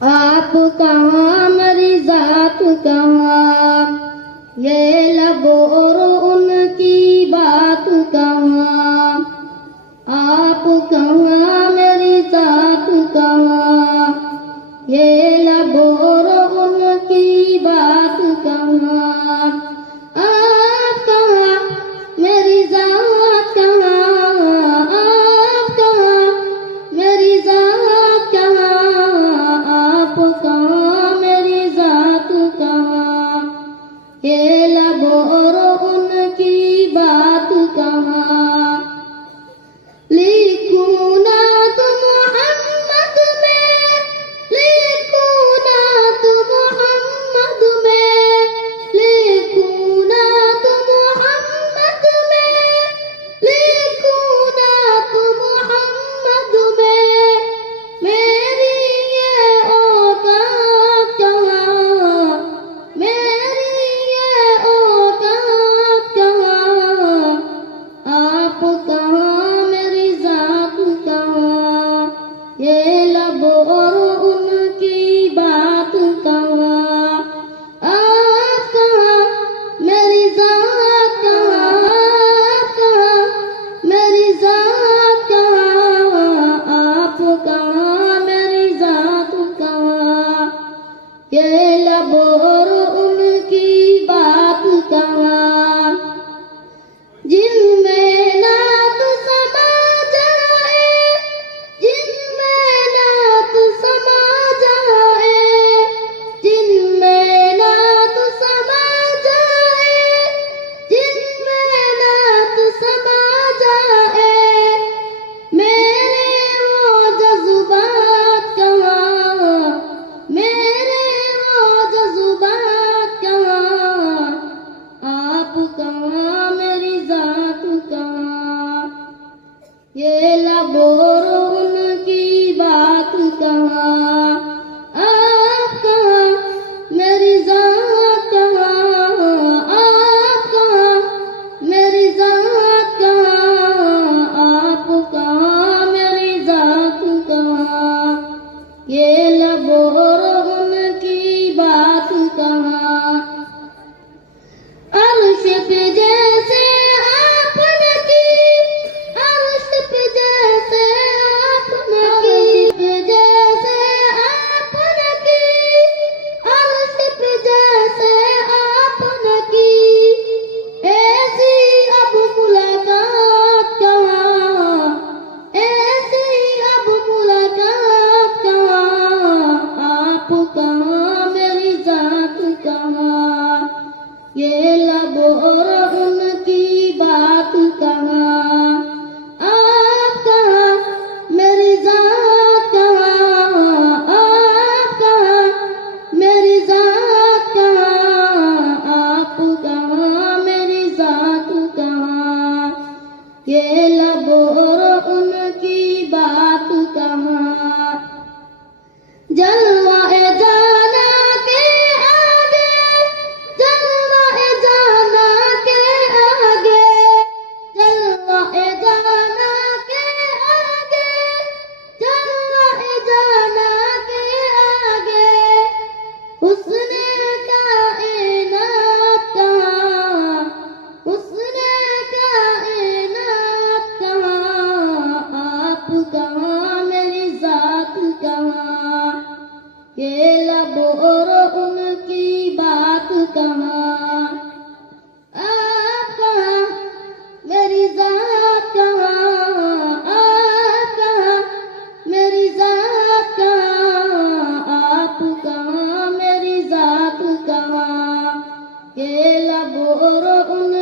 आप कहाँ मेरी जात कहाँ, ये लब और उनकी बात कहाँ। आप कहाँ मेरी जात कहाँ, ये लब और उनकी बात कहाँ। आप कहाँ मेरी जात कहाँ, आप कहाँ मेरी जात कहाँ। आप कहाँ मेरी जात कहाँ, ये लब और उनकी बात कहाँ। लिखूं नात मोहम्मद में, लिखूं नात मोहम्मद में, लिखूं नात मोहम्मद में, लिखूं नात मोहम्मद में। मेरी ये औकात कहाँ, मेरी ये औकात कहाँ। आप कहाँ मेरी जात कहाँ, ये लब और उनकी बात कहाँ। आप कहाँ मेरी जात कहाँ, आप कहाँ मेरी जात कहाँ। आप कहाँ मेरी जात कहाँ, ये लब और उनकी बात कहाँ। जिनमें नात समा जाए, जिनमें नात समा जाए, जिनमें नात समा जाए, जिनमें नात समा जाए। मेरे वो जज्बात कहाँ, मेरे वो जज्बात कहाँ। आप कहाँ मेरी जात कहाँ, ये लब और उनकी बात कहाँ। आप कहाँ मेरी जात कहाँ, आप कहाँ मेरी जात कहाँ। आप कहाँ मेरी जात कहाँ, ये लब और उनकी बात कहाँ। अर्श पे जैसे आपने की, अर्श पे जैसे आपने की, अर्श पे जैसे आपने की, अर्श पे जैसे आपने की। ऐसी अब मुलाकात कहाँ, ऐसी अब मुलाकात कहाँ। आप कहाँ मेरी जात कहाँ, ये लब और उनकी बात कहाँ। आप कहाँ मेरी जात कहाँ, आप कहाँ मेरी जात कहाँ। आप कहाँ मेरी जात कहाँ, ये लब और उनकी बात कहाँ। जलवाए जाना के आगे, जलवाए जाना के आगे, जलवाए जाना के आगे, जलवाए जाना के आगे। हुस्ने कायनात कहाँ, हुस्ने कायनात कहाँ। आप कहाँ मेरी जात कहाँ, ये लब और उनकी बात कहाँ। आप कहाँ मेरी जात कहाँ, आप कहाँ मेरी जात कहाँ। आप कहाँ मेरी जात कहाँ, ये लब और उनकी